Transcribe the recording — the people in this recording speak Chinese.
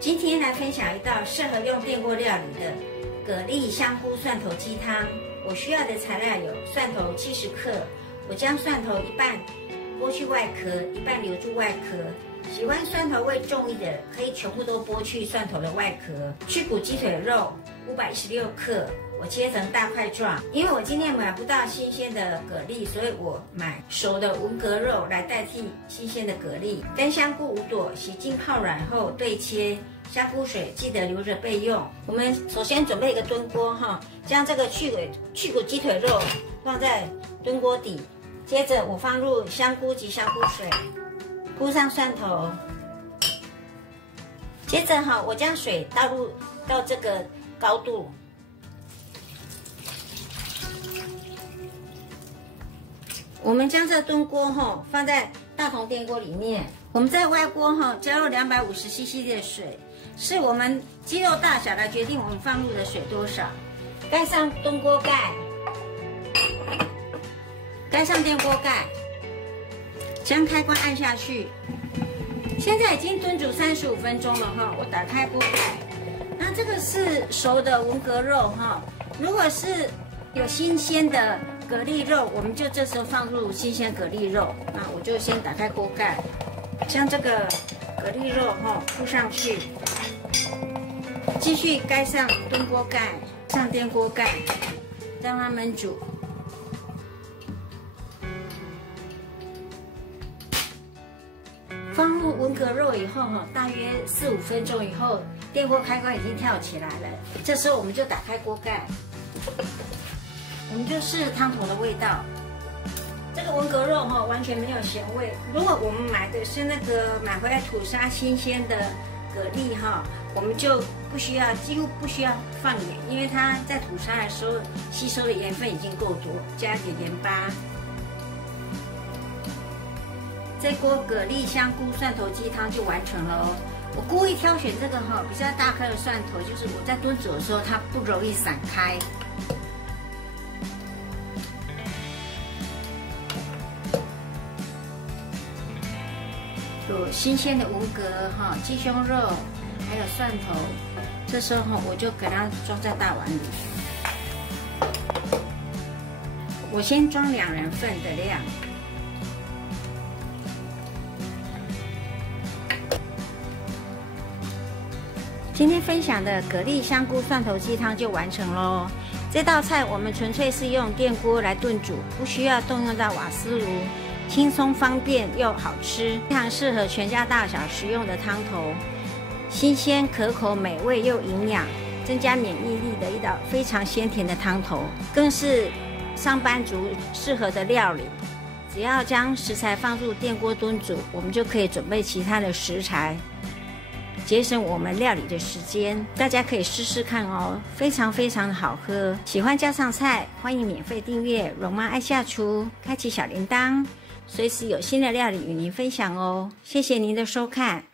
今天来分享一道适合用电锅料理的蛤蜊香菇蒜头鸡汤。我需要的材料有蒜头70克，我将蒜头一半剥去外壳，一半留住外壳。喜欢蒜头味重一点的，可以全部都剥去蒜头的外壳。去骨鸡腿肉516克，我切成大块状。因为我今天买不到新鲜的蛤蜊，所以我买熟的文蛤肉来代替新鲜的蛤蜊。干香菇5朵，洗净泡软后对切。香菇水记得留着备用。我们首先准备一个炖锅哈，将这个去骨鸡腿肉放在炖锅底，接着我放入香菇及香菇水，铺上蒜头，接着我将水倒入到这个高度，我们将这炖锅放在大同电锅里面，我们在外锅加入250cc 的水。是我们鸡肉大小来决定我们放入的水多少。盖上炖锅盖，盖上电锅盖，将开关按下去。现在已经炖煮35分钟了我打开锅盖。那这个是熟的文蛤肉如果是有新鲜的蛤蜊肉，我们就这时候放入新鲜蛤蜊肉。那我就先打开锅盖，将这个蛤蜊肉铺上去。继续盖上炖锅盖，上电锅盖，让它焖煮。放入文蛤肉以后大约4、5分钟以后，电锅开关已经跳起来了。这时候我们就打开锅盖，我们就试汤头的味道。这个文蛤肉完全没有咸味。如果我们买的是买回来吐沙新鲜的蛤蜊我们就几乎不需要放盐，因为它在吐沙的时候吸收的盐分已经够多，加一点盐巴。这锅蛤蜊香菇蒜头鸡汤就完成了哦。我故意挑选这个比较大颗的蒜头，就是我在炖煮的时候它不容易散开。有新鲜的文蛤鸡胸肉，还有蒜头。这时候我就给它装在大碗里。我先装2人份的量。今天分享的蛤蜊香菇蒜头鸡汤就完成咯。这道菜我们纯粹是用电锅来炖煮，不需要动用到瓦斯炉。轻松方便又好吃，非常适合全家大小食用的汤头，新鲜可口美味又营养，增加免疫力的一道非常鲜甜的汤头，更是上班族适合的料理。只要将食材放入电锅炖煮，我们就可以准备其他的食材，节省我们料理的时间。大家可以试试看哦，非常非常的好喝。喜欢家常菜，欢迎免费订阅容妈爱下厨，开启小铃铛，随时有新的料理与您分享哦。谢谢您的收看。